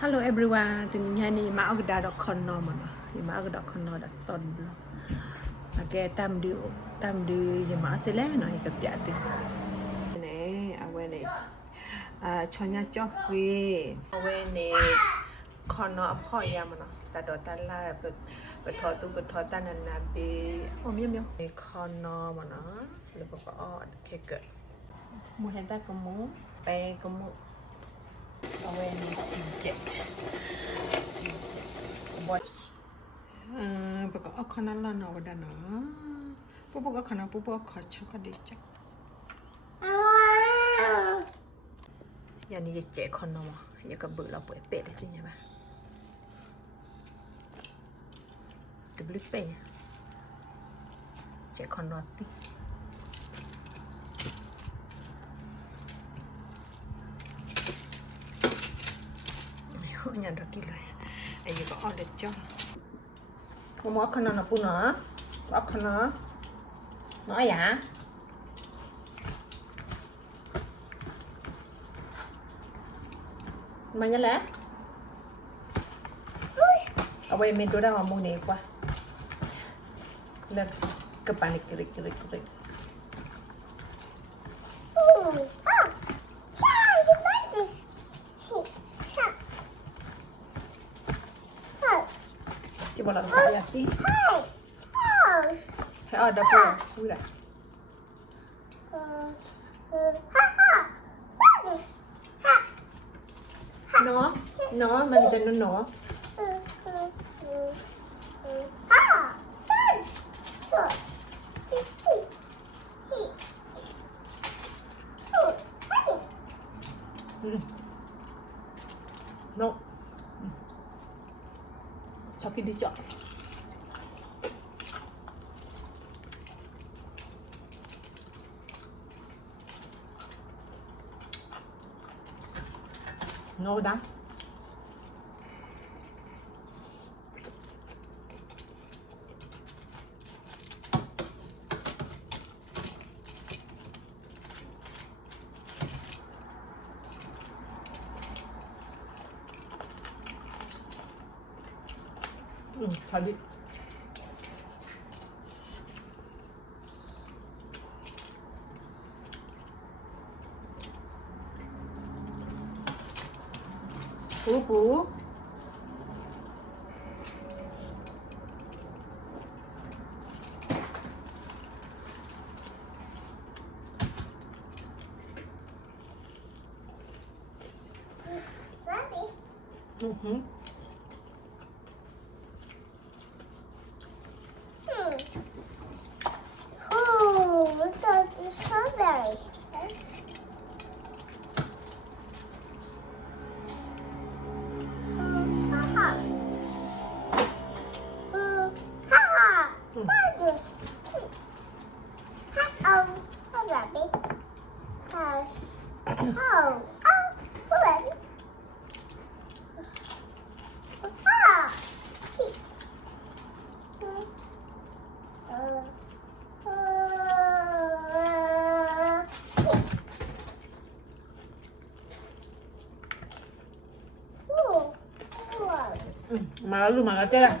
Hello everyone, từ nhà này mà ở đó con nó mà nó, mà ở đó con nó đã tồn rồi. Cái tam đi giờ mà tới lấy nó cái bịa đi. Này, ở bên này, cho nhà cho quê, ở bên này con nó khó ya mà nó, ta đồ ta la bật thọ ta nè bị, miêu miêu. Con nó mà nó, rồi có cái cỡ, mua hiện tại có mua,ไปcó mua. Ở bên này bột bữa có khăn là nó đã nó bữa có khăn bữa có cho cái đi chắc giờ này trẻ con nó giờ cái bữa là bữa bể đấy chứ nhỉ bà cái bữa bể trẻ con nó tí nhận được cái này anh giờ có order cho mau khăn nó pun nó khăn nó nói dạ mà nhớ lẽ ở đây mình đối đầu mua này qua lên cái bàn này kiri coba lalu hati ada apa udah nó mình cần nó nó sau khi đi chợ ngon lắm tadi bố Oh, look at the strawberry. mà lu mà cái là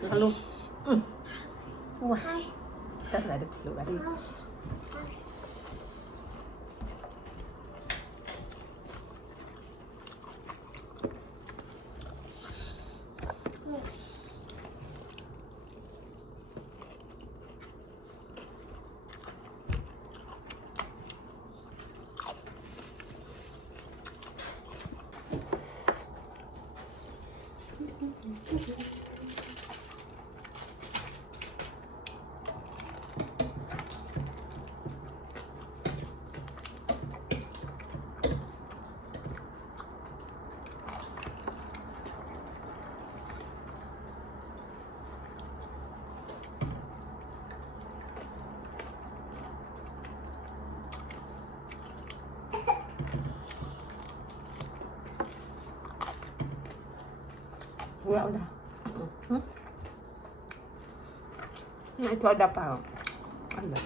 lalu wah kita nggak ada dulu tadi Well da. Ito ada pa. Ano?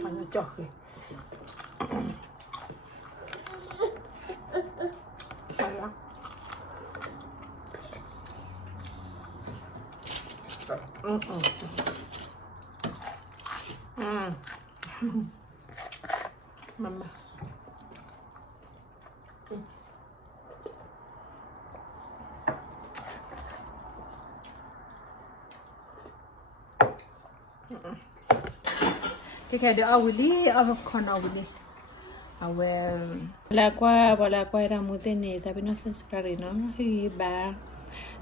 Ano chocolate. Kaya. Mama. Okay, the awili avocado awili. Wala kwa ramute ne sabi no senskari no hiba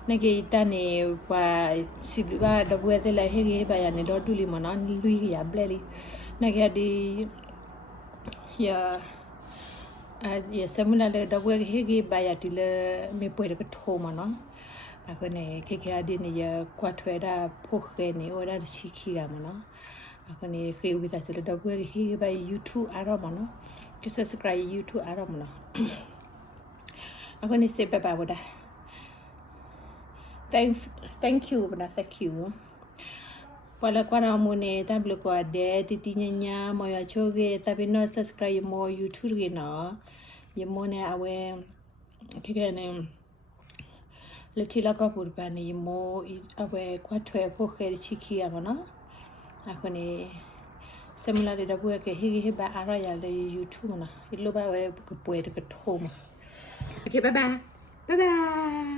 nage itane kwa sibiba da buete la hege ba ya ne do duli mona lui ya bleli nage adi ya semula le da buete hege ba ya tile me puede ko thoma no akone keke adi ne ya kwa tweda pokhe ne ora chiki ga mona အခုနေခေဝိတာဆိုတော့ဘွေခေဘ YouTube အားတော့မနော်က subscribe YouTube အားတော့မနော်အခုနေစေပပါဝဒ thank you ဘနာ thank you ပလကွာရမနေတဘလကွာတဲ့တီတီညာညာမရချိုးကေတပင်းတော့ subscribe မော YouTube ကေနော်ယမနေအဝဲခေကနေလက်ချီလောက်ပူပန်နေမောအဝဲကွာထွဲဖို့ခဲချီခီရပါနော်အခုနေစမလာတဲ့ဘွေကေဟိဟိဘာအရရလေ YouTube နော်ဒီလိုပါဝဲပွဲတကထုံး Okay bye bye bye bye